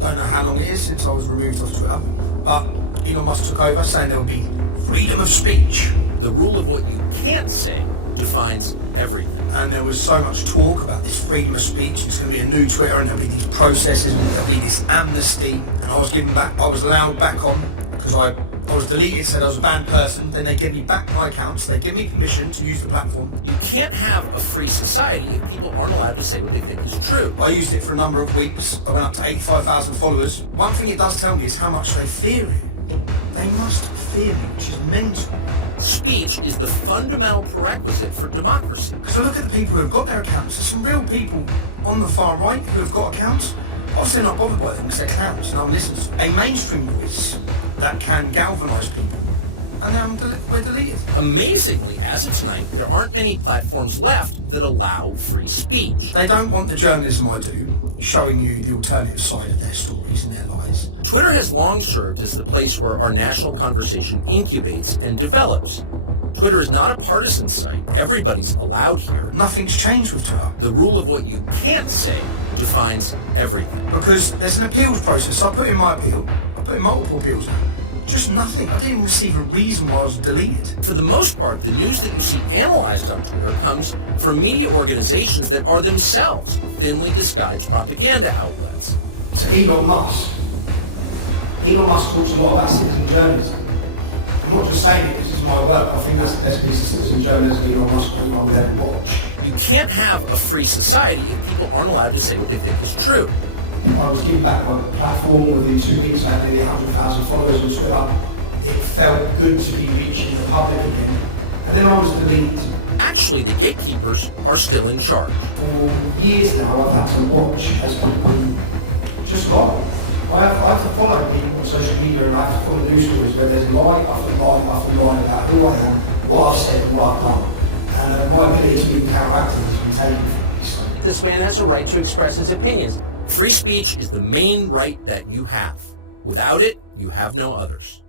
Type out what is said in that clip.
Don't know how long it is since I was removed off Twitter, but Elon Musk took over saying there will be freedom of speech. The rule of what you can't say defines everything. And there was so much talk about this freedom of speech. It's going to be a new Twitter, and there'll be these processes, and there'll be this amnesty. And I was allowed back on because I was deleted, said I was a banned person. Then they gave me back my accounts. They give me permission to use the platform. You can't have a free society if people aren't allowed to say what they think is true. I used it for a number of weeks. I went up to 85,000 followers. One thing it does tell me is how much they fear it. They must fear me, which is mental. Speech is the fundamental prerequisite for democracy. So look at the people who have got their accounts. There's some real people on the far right who have got accounts. I'm still not bothered by them because their accounts, and I'm listening to a mainstream voice that can galvanise people. And then we're deleted. Amazingly, as of tonight, there aren't many platforms left that allow free speech. They don't want the journalism I do, showing you the alternative side of their stories and their lies. Twitter has long served as the place where our national conversation incubates and develops. Twitter is not a partisan site. Everybody's allowed here. Nothing's changed with Twitter. The rule of what you can't say defines everything. Because there's an appeals process. I put in my appeal. I put in multiple appeals now. Just nothing. I didn't even receive a reason why I was deleted. For the most part, the news that you see analyzed on Twitter comes from media organizations that are themselves thinly disguised propaganda outlets. To Elon Musk. Elon Musk talks a lot about citizen journalism. I'm not just saying it because it's my work. I think that's the best piece of citizen journalism Elon Musk would ever watch. You can't have a free society if people aren't allowed to say what they think is true. I was given back my platform within 2 weeks. I had nearly 100,000 followers on Twitter. It felt good to be reaching the public again. And then I was deleted. Actually, the gatekeepers are still in charge. For years now, I've had to watch as people just lie. I have to follow people on social media, and I have to follow news stories where there's lie after lie after lie about who I am, what I've said, and what I've done. And my ability to be counteractive has been taken from me. So. This man has a right to express his opinions. Free speech is the main right that you have. Without it, you have no others.